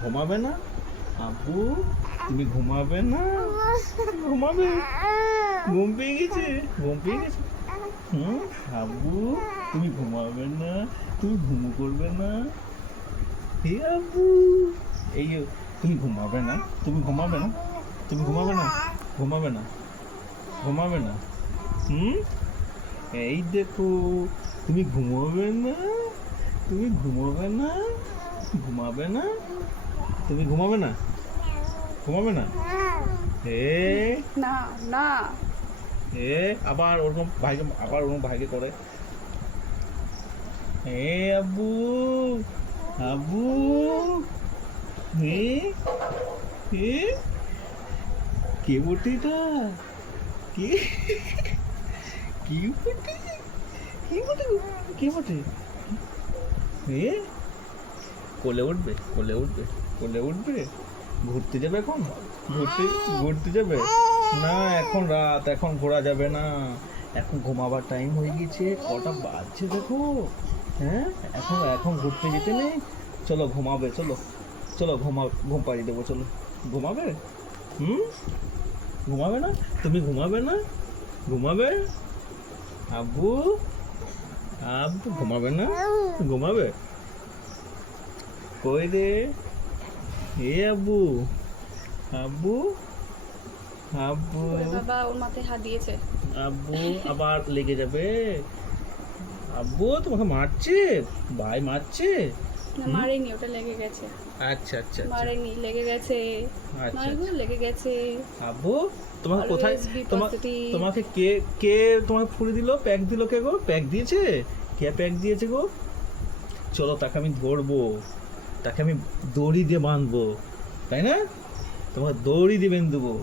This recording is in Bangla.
ঘুমাবে না? আব্বু তুমি ঘুমাবে না? ঘুমাবে? ঘুম পেয়ে গেছে? ঘুম পেয়ে গেছে? আব্বু তুমি ঘুমাবে না? তুমি ঘুমো করবে না? হে আব্বু এই যে, তুমি ঘুমাবে না? তুমি ঘুমাবে না? তুমি ঘুমাবে না? ঘুমাবে না? ঘুমাবে না? হুম এই দেখো, তুমি ঘুমাবে না? তুমি ঘুমাবে না? ঘুমাবে না? তুমি ঘুমাবে না? ঘুমাবে না? এ না না এ আবার ওরকম ভাইকে করে। এ আব্বু আব্বু হে হে কে বটে এটা? কে কি বটে? কি বটে গো? কে বটে? এ কোলে উঠবে? কোলে উঠবে? কোলে উঠবে? ঘুরতে যাবে এখন? ঘুরতে ঘুরতে যাবে? না এখন রাত, এখন ঘোরা যাবে না, এখন ঘুমাবার টাইম হয়ে গেছে। কটা বাজছে দেখো। হ্যাঁ এখন এখন ঘুরতে যেতে নেই। চলো ঘুমাবে, চলো চলো ঘুম পাড়িয়ে দেবো, চলো। ঘুমাবে? হুম ঘুমাবে না? তুমি ঘুমাবে না? ঘুমাবে? আব্বু আব্বু ঘুমাবে না? ঘুমাবে? কই রে? এ আব্বু আব্বু আব্বু ওরে বাবা, ওর মাথায় হাত দিয়েছে। আব্বু আবার লেগে যাবে। আব্বু তোমাকে মারছে? ভাই মারছে? না, মারেনি, ওটা লেগে গেছে। আচ্ছা আচ্ছা আচ্ছা মারেনি, লেগে গেছে। আচ্ছা নয় গো, আচ্ছা। লেগে গেছে। আব্বু তোমাকে Always কোথায় be positive. তোমাকে কে কে তোমাকে ফুড়ি দিল? প্যাক দিল কে গো? প্যাক দিয়েছে? কে প্যাক দিয়েছে গো? চলো তাকে আমি ধরবো, তাকে আমি দড়ি দিয়ে বাঁধবো, তাই না? তোমাকে দড়ি দিয়ে বেঁধে দেবো।